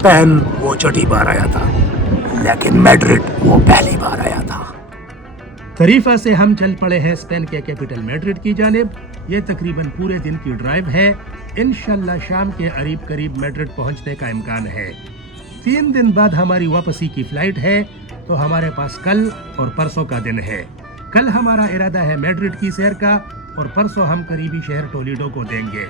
Spain वो छठी बार आया था, लेकिन मैड्रिड वो पहली बार आया था। तरीफा से हम चल पड़े हैं स्पेन के कैपिटल मैड्रिड की जानिब। ये तकरीबन पूरे दिन की ड्राइव है। इंशाल्लाह शाम के करीब मैड्रिड पहुंचने का इम्कान है। 3 दिन बाद हमारी वापसी की फ्लाइट है, तो हमारे पास कल और परसों का दिन है। कल हमारा इरादा है मैड्रिड की सैर का, और परसों हम करीबी शहर टोलेडो को देंगे।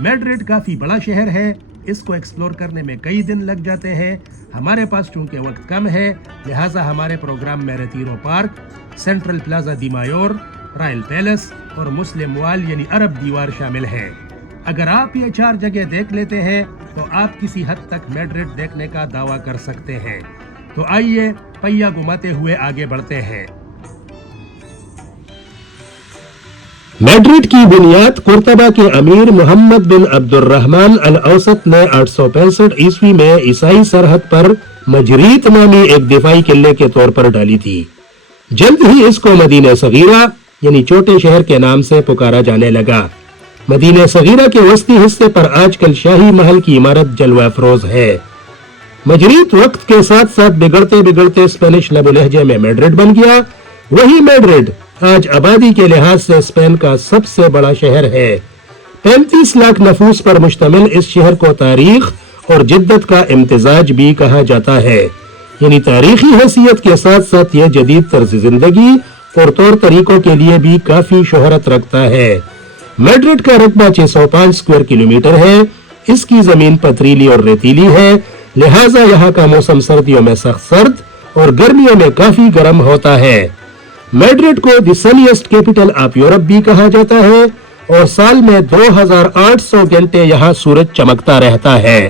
मैड्रिड काफी बड़ा शहर है, इसको एक्सप्लोर करने में कई दिन लग जाते हैं। हमारे पास चूंकि वक्त कम है, लिहाजा हमारे प्रोग्राम में रेतीरो पार्क, सेंट्रल प्लाजा दी मायोर, रॉयल पैलेस और मुस्लिम वाल यानी अरब दीवार शामिल हैं। अगर आप ये 4 जगह देख लेते हैं तो आप किसी हद तक मैड्रिड देखने का दावा कर सकते हैं। तो आइए पहिया घुमाते हुए आगे बढ़ते हैं। मैड्रिड की बुनियाद कुर्तबा के अमीर मोहम्मद बिन अब्दुर्रहमान अल औसत ने 865 ईस्वी में ईसाई सरहद पर मजरीत नामी एक दिफाई किले के तौर पर डाली थी। जल्द ही इसको मदीना सगीरा यानी छोटे शहर के नाम से पुकारा जाने लगा। मदीना सगीरा के वस्ती हिस्से पर आजकल शाही महल की इमारत जलवा अफरोज है। मजरीत वक्त के साथ साथ बिगड़ते बिगड़ते स्पेनिश लबो लहजे में मैड्रिड बन गया। वही मैड्रिड आज आबादी के लिहाज से स्पेन का सबसे बड़ा शहर है। 35 लाख नफूस पर मुश्तमिल इस शहर को तारीख और जिद्दत का इम्तिजाज भी कहा जाता है, यानी तारीखी हैसियत के साथ साथ यह जदीद तर्ज जिंदगी और तौर तरीकों के लिए भी काफी शोहरत रखता है। मैड्रिड का रकबा 605 स्क्वायर किलोमीटर है। इसकी जमीन पथरीली और रेतीली है, लिहाजा यहाँ का मौसम सर्दियों में सख्त सर्द और गर्मियों में काफी गर्म होता है। मैड्रिड को द सनीएस्ट कैपिटल ऑफ यूरोप भी कहा जाता है, और साल में 2800 घंटे यहाँ सूरज चमकता रहता है।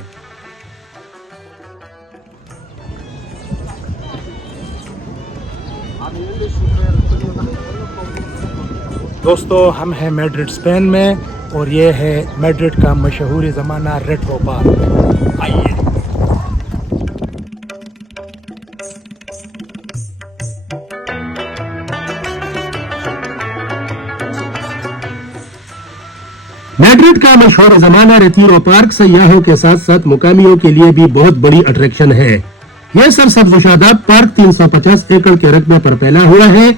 दोस्तों, हम हैं मैड्रिड स्पेन में, और ये है मैड्रिड का मशहूर ज़माना रेट्रो पार्क। आइए। मैड्रिड का मशहूर ज़माना रेतीरो पार्क सयाहों के साथ साथ मुकामियों के लिए भी बहुत बड़ी अट्रैक्शन है। यह सरसब्ज़ पार्क 350 एकड़ के रकबे पर फैला हुआ है।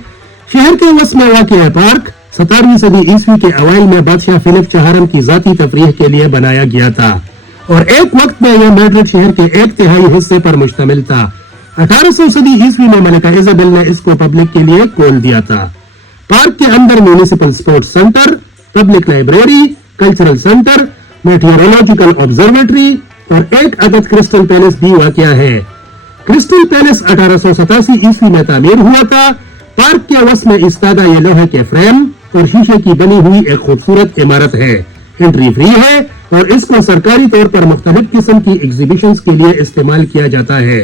शहर के वस्त में वाक़िअ पार्क 17वीं सदी ईस्वी के अवाइल में बादशाह फिलिप चहारम की जाती तफरीह के लिए बनाया गया था, और एक वक्त में यह मैड्रिड शहर के 1/3 हिस्से पर मुश्तमिल था। 1800 सदी ईस्वी में मलिका इजाबेल ने इसको पब्लिक के लिए खोल दिया था। पार्क के अंदर municipal sports centre, public library, cultural centre, meteorological observatory और एक अदद क्रिस्टल पैलेस भी वाक़िया है। क्रिस्टल पैलेस 1887 ईस्वी में तामीर हुआ था। पार्क के वस्त में इस्तादा ये लोहे के फ्रेम और शीशे की बनी हुई एक खूबसूरत इमारत है। एंट्री फ्री है, और इसको सरकारी तौर पर मुख्तलिफ किस्म की एग्जीबिशंस के लिए इस्तेमाल किया जाता है।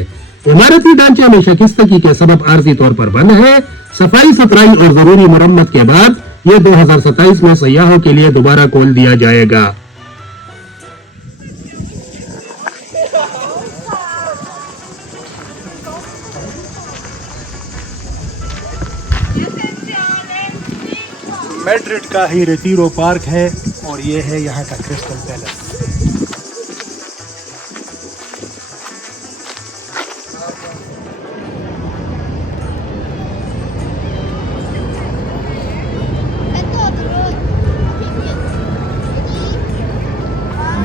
इमारती ढांचे में शिकस्तगी के सबब आर्जी तौर पर बंद है। सफाई सुथराई और जरूरी मरम्मत के बाद ये 2027 में सयाहों के लिए दोबारा खोल दिया जाएगा। मैड्रिड का ही रेतीरो पार्क है, और ये है यहाँ का क्रिस्टल पैलेस।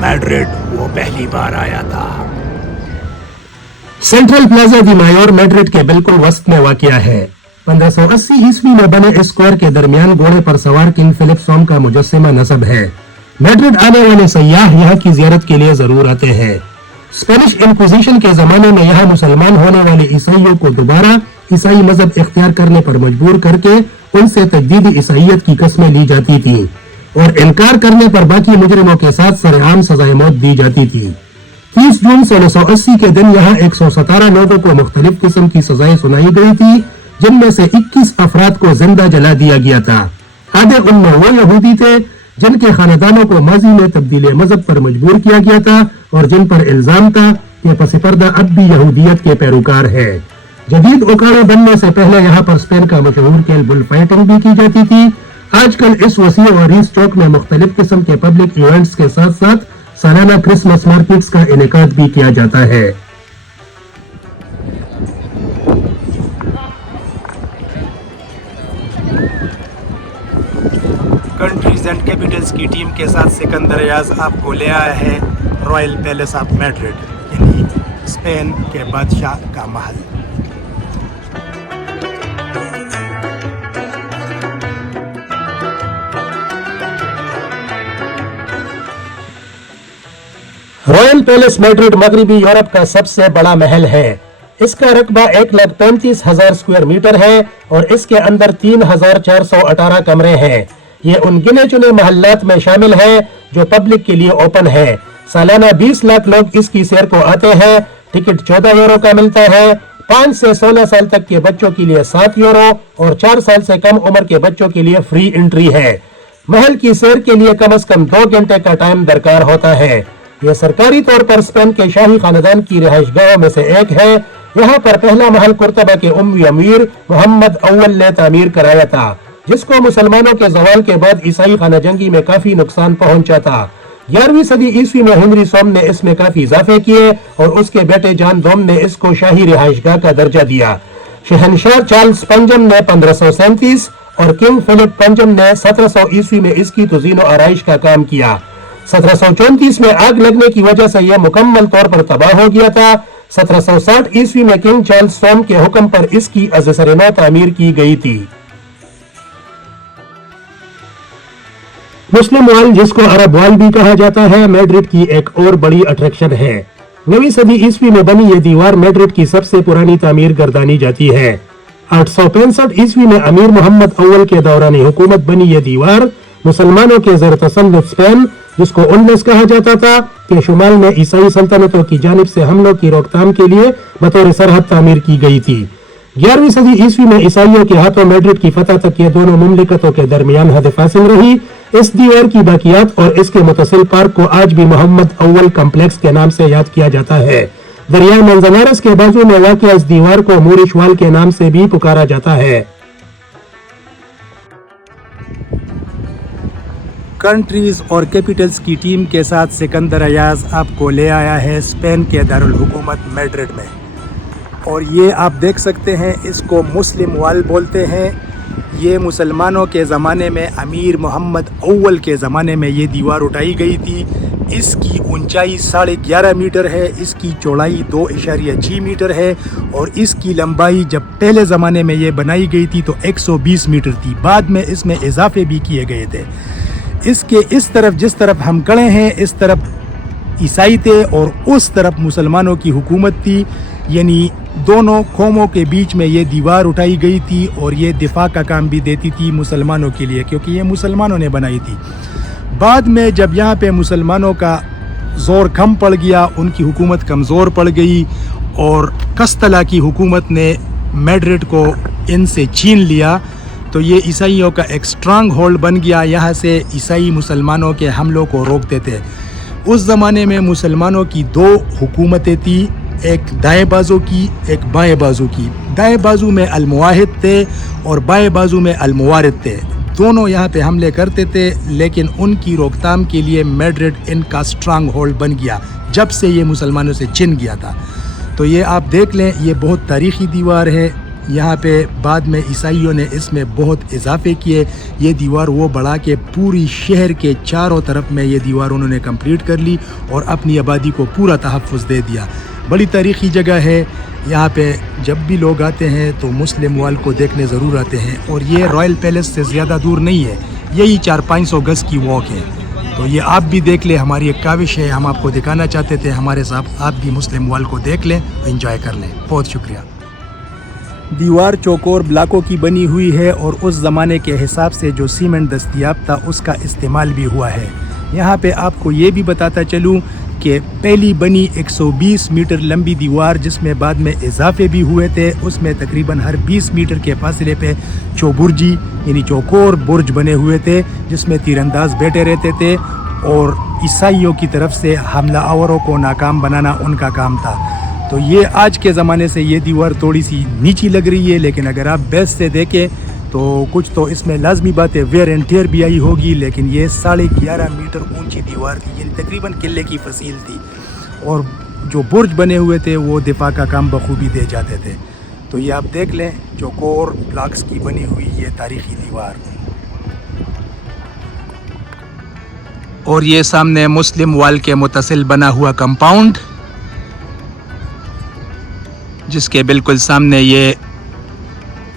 मैड्रिड वो पहली बार आया था। सेंट्रल प्लाजा दी मायोर मैड्रिड के बिल्कुल वस्त में वाक़िया है। 1580 ईस्वी में बने स्क्वायर के दरमियान घोड़े पर सवार किंग फिलिप सोम का मुजस्समा नस्ब है। मैड्रिड आने वाले सयाह यहाँ की जियारत के लिए जरूर आते हैं। स्पेनिश इंक्विजिशन के जमाने में यहाँ मुसलमान होने वाले ईसाइयों को दोबारा ईसाई मजहब इख्तियार करने पर मजबूर करके उनसे तजदीद ईसाइयत की कस्में ली जाती थी, और इनकार करने पर बाकी मुजरिमों के साथ सरेआम सजाए मौत दी जाती थी। 30 जून 1680 के दिन यहाँ 117 लोगों को मुख्तलिफ किस्म की सजाएं सुनाई गई थी, जिनमें से 21 अफराद को जिंदा जला दिया गया था। आधे उनमें वो यहूदी थे जिनके खानदानों को माजी में तब्दील मजहब पर मजबूर किया गया था, और जिन पर इल्जाम था कि पसिपर्दा अब भी यहूदियत के पैरोकार है। जदीद उकाड़े बनने से पहले यहाँ पर स्पेन का मशहूर खेल बुल फाइटिंग भी की जाती थी। आजकल इस वसी और रीस चौक में मुख्तलिफ किस्म के पब्लिक इवेंट्स के साथ साथ सालाना क्रिसमस मार्केट्स का इनेकाद भी किया जाता है। कंट्रीज एंड कैपिटल्स की टीम के साथ सिकंदर अयाज आपको ले आया है रॉयल पैलेस ऑफ मैड्रिड, यानी स्पेन के बादशाह का महल। रॉयल पैलेस मैड्रिड मगरबी यूरोप का सबसे बड़ा महल है। इसका रकबा 1,35,000 स्क्वायर मीटर है और इसके अंदर 3,418 कमरे हैं। ये उन गिने चुने महल्लात में शामिल है जो पब्लिक के लिए ओपन है। सालाना 20 लाख लोग इसकी सैर को आते हैं। टिकट 14 यूरो का मिलता है। 5 से 16 साल तक के बच्चों के लिए 7 यूरो और 4 साल से कम उम्र के बच्चों के लिए फ्री एंट्री है। महल की सैर के लिए कम से कम 2 घंटे का टाइम दरकार होता है। यह सरकारी तौर पर स्पेन के शाही खानदान की रिहाइशगाहों में से एक है। यहाँ पर पहला महल कुर्तबा के उम्मी अमीर मोहम्मद अव्वल ने तामीर कराया था, जिसको मुसलमानों के ज़वाल के बाद ईसाई खाना जंगी में काफी नुकसान पहुंचा था। 11वीं सदी ईस्वी में हेनरी सोम ने इसमें काफी इजाफे किए और उसके बेटे जॉन दोम ने इसको शाही रिहाइशगाह का दर्जा दिया। शहनशाह चार्ल्स पंजम ने 1537 और किंग फिलिप पंजम ने 1700 ईस्वी में इसकी तज़ीन और आराइश का काम किया। 1734 में आग लगने की वजह से यह मुकम्मल तौर पर तबाह हो गया था। 1760 ईस्वी में किंग चार्ल्स सोम के हुक्म पर इसकी अज़-ए-सर-नौ तामीर की गई थी। मुस्लिम वॉल, जिसको अरब वॉल भी कहा जाता है, मैड्रिड की एक और बड़ी अट्रैक्शन है। 9वीं सदी ईस्वी में बनी ये दीवार मैड्रिड की सबसे पुरानी तामीर गर्दानी जाती है। 865 ईस्वी में अमीर मोहम्मद अव्वल के दौरान हुकूमत बनी ये दीवार मुसलमानों के ज़र तसल्लुत स्पेन, जिसको उल्लस कहा जाता था, के शुमाल में ईसाई सल्तनतों की जानिब से हमलों की रोकथाम के लिए बतौर सरहद तामीर की गई थी। 11वीं सदी ईस्वी में ईसाइयों के हाथों मैड्रिड की फतह तक ये दोनों मुमलिकतों के दरमियान हद फासिल रही। इस दीवार की बाकियात और इसके मुतसिल पार्क को आज भी मोहम्मद अव्वल कम्प्लेक्स के नाम से याद किया जाता है। दरिया मंजनारस के बाजू में वाक़िया इस दीवार को मूरिश वॉल के नाम से भी पुकारा जाता है। कंट्रीज और कैपिटल्स की टीम के साथ सिकंदर अयाज आपको ले आया है स्पेन के दारुल हुकूमत मैड्रिड में, और ये आप देख सकते हैं, इसको मुस्लिम वॉल बोलते हैं। ये मुसलमानों के ज़माने में अमीर मोहम्मद अव्वल के ज़माने में ये दीवार उठाई गई थी। इसकी ऊंचाई 11.5 मीटर है, इसकी चौड़ाई 2.6 मीटर है और इसकी लंबाई जब पहले ज़माने में ये बनाई गई थी तो 120 मीटर थी। बाद में इसमें इजाफे भी किए गए थे। इसके इस तरफ जिस तरफ हम खड़े हैं, इस तरफ ईसाई थे और उस तरफ मुसलमानों की हुकूमत थी, यानी दोनों कौमों के बीच में ये दीवार उठाई गई थी और ये दिफा का काम भी देती थी मुसलमानों के लिए, क्योंकि ये मुसलमानों ने बनाई थी। बाद में जब यहाँ पे मुसलमानों का ज़ोर कम पड़ गया, उनकी हुकूमत कमज़ोर पड़ गई और कस्तला की हुकूमत ने मैड्रिड को इनसे छीन लिया, तो ये ईसाइयों का एक स्ट्रांग होल्ड बन गया। यहाँ से ईसाई मुसलमानों के हमलों को रोकते थे। उस ज़माने में मुसलमानों की 2 हुकूमतें थी, एक दाएं बाजू की, एक बाएं बाजू की। दाएं बाजू में अल-मुवाहिद थे और बाएं बाजू में अल-मुवारिद थे। दोनों यहाँ पे हमले करते थे, लेकिन उनकी रोकथाम के लिए मैड्रिड इनका स्ट्रांग होल्ड बन गया जब से ये मुसलमानों से छिन गया था। तो ये आप देख लें, ये बहुत तारीख़ी दीवार है। यहाँ पे बाद में ईसाइयों ने इसमें बहुत इजाफे किए। ये दीवार वो बढ़ा के पूरी शहर के चारों तरफ में ये दीवार उन्होंने कंप्लीट कर ली और अपनी आबादी को पूरा तहफ़्फ़ुज़ दे दिया। बड़ी तारीख़ी जगह है। यहाँ पे जब भी लोग आते हैं तो मुस्लिम वॉल को देखने ज़रूर आते हैं, और ये रॉयल पैलेस से ज़्यादा दूर नहीं है, यही 400-500 गज़ की वॉक है। तो ये आप भी देख लें, हमारी एक काविश है, हम आपको दिखाना चाहते थे हमारे साथ, आप भी मुस्लिम वॉल को देख लें, एंजॉय कर लें। बहुत शुक्रिया। दीवार चौकोर ब्लॉकों की बनी हुई है और उस ज़माने के हिसाब से जो सीमेंट दस्तयाब था उसका इस्तेमाल भी हुआ है। यहाँ पे आपको ये भी बताता चलूँ कि पहली बनी 120 मीटर लंबी दीवार, जिसमें बाद में इजाफे भी हुए थे, उसमें तकरीबन हर 20 मीटर के फासले पे चौबुर्जी यानी चौकोर बुर्ज बने हुए थे, जिसमें तीरंदाज बैठे रहते थे और ईसाइयों की तरफ से हमला आवरों को नाकाम बनाना उनका काम था। तो ये आज के ज़माने से ये दीवार थोड़ी सी नीची लग रही है, लेकिन अगर आप बेस से देखें تو کچھ تو اس میں لازمی بات ہے ویئر اینڈ ٹیئر بھی آئی ہوگی، لیکن یہ 11.5 میٹر اونچی دیوار تھی، یعنی تقریباً قلعے کی فصیل تھی، اور جو برج بنے ہوئے تھے وہ دفاع کا کام بخوبی دے جاتے تھے۔ تو یہ آپ دیکھ لیں چوکور بلاکس کی بنی ہوئی یہ تاریخی دیوار، اور یہ سامنے مسلم وال کے متصل بنا ہوا کمپاؤنڈ، جس کے بالکل سامنے یہ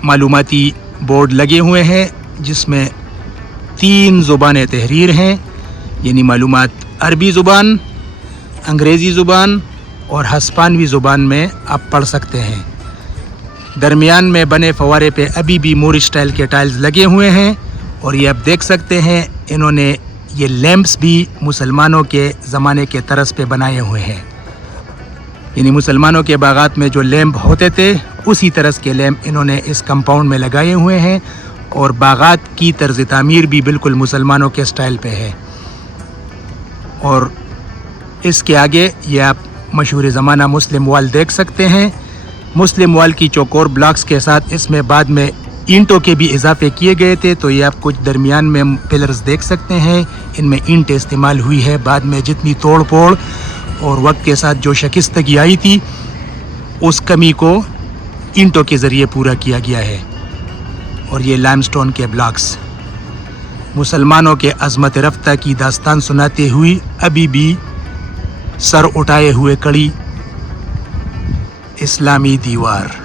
معلوماتی بورڈ لگے ہوئے ہیں جس میں 3 زبان تحریر ہیں، یعنی معلومات عربی زبان، انگریزی زبان اور ہسپانوی زبان میں آپ پڑھ سکتے ہیں۔ درمیان میں بنے فوارے پہ ابھی بھی مور اسٹائل کے ٹائلز لگے ہوئے ہیں، اور یہ آپ دیکھ سکتے ہیں انہوں نے یہ لیمپس بھی مسلمانوں کے زمانے کے طرز پہ بنائے ہوئے ہیں، یعنی مسلمانوں کے باغات میں جو لیمپ ہوتے تھے اسی طرز کے لیمپ انہوں نے اس کمپاؤنڈ میں لگائے ہوئے ہیں، اور باغات کی طرز تعمیر بھی بالکل مسلمانوں کے سٹائل پہ ہے۔ اور اس کے آگے یہ آپ مشہور زمانہ مسلم وال دیکھ سکتے ہیں۔ مسلم وال کی چوکور بلاکس کے ساتھ اس میں بعد میں اینٹوں کے بھی اضافے کیے گئے تھے، تو یہ آپ کچھ درمیان میں پلرز دیکھ سکتے ہیں، ان میں اینٹیں استعمال ہوئی ہے۔ بعد میں جتنی توڑ پھوڑ اور وقت کے ساتھ جو شکستگی آئی تھی اس کمی کو اینٹوں کے ذریعے پورا کیا گیا ہے۔ اور یہ لائم سٹون کے بلاکس مسلمانوں کے عظمت رفتہ کی داستان سناتے ہوئی ابھی بھی سر اٹھائے ہوئے کڑی اسلامی دیوار۔